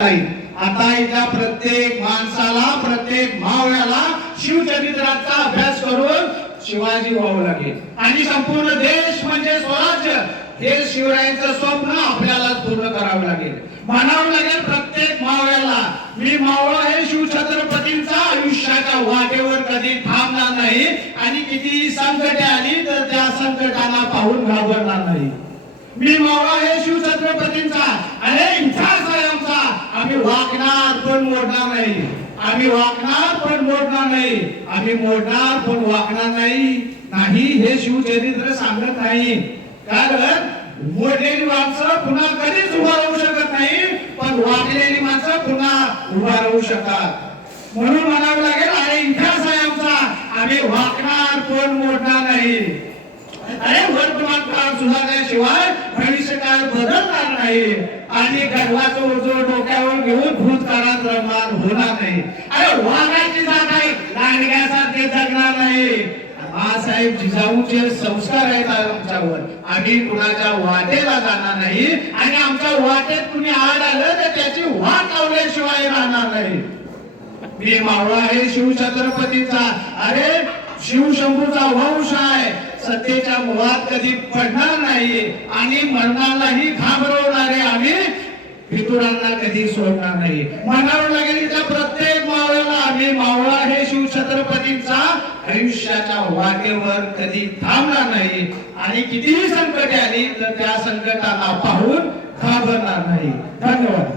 आता इथल्या प्रत्येक माणसाला प्रत्येक मावळ्याला शिवचरित्राचा अभ्यास करून शिवाजी व्हावं लागेल आणि संपूर्ण देश म्हणजे स्वराज्य हे शिवरायांचं स्वप्न आपल्याला पूर्ण करावं लागेल. म्हणावं लागेल प्रत्येक मावळ्याला मी मावळा आहे शिवछत्रपतींचा आयुष्याच्या वाटेवर कधी थांबणार नाही आणि किती संकटे आली तर त्या संकटाला पाहून घाबरणार नाही. मी मावळा आहे शिवछत्रपतींचा अरे इतिहास आहे आमचा. आम्ही वाकणार पण मोडणार नाही. आम्ही वाकणार पण मोडणार नाही. आम्ही मोडणार पण वाकणार नाही हे शिवचरित्र सांगत नाही. कारण मोडलेली माणसं पुन्हा कधीच उभा राहू शकत नाही पण वाकलेली माणसं पुन्हा उभा राहू शकतात. म्हणून म्हणावं लागेल अरे इतिहास आहे आमचा. आम्ही वाकणार पण मोडणार नाही. अरे वर्तमान काळ सुधारल्याशिवाय भविष्य काळ बदलणार नाही आणि गर्वाचं ओझं डोक्यावर घेऊन भूतकाळात रमणार होणार नाही. अरे वाघाची जात आहे लांडग्यासारखे जगणार नाही. बाळासाहेब जिजाऊचे संस्कार आहेत आमच्यावर. आम्ही कुणाच्या वाटेला जाणार नाही आणि आमच्या वाटेत कुणी आड आलं तर त्याची वाट लावल्याशिवाय राहणार नाही. मी मावळा आहे शिवछत्रपतींचा अरे शिवशंभूचा वंश आहे. सत्तेच्या मोहात कधी पडणार नाही आणि मरणालाही घाबरवणारे आम्ही फितुरांना कधी सोडणार नाही. म्हणावं लागेल त्या प्रत्येक मावळ्याला आम्ही मावळा हे शिवछत्रपतींचा आयुष्याच्या वाटेवर कधी थांबणार नाही आणि कितीही संकटे आली तर त्या संकटाला पाहून घाबरणार नाही. धन्यवाद.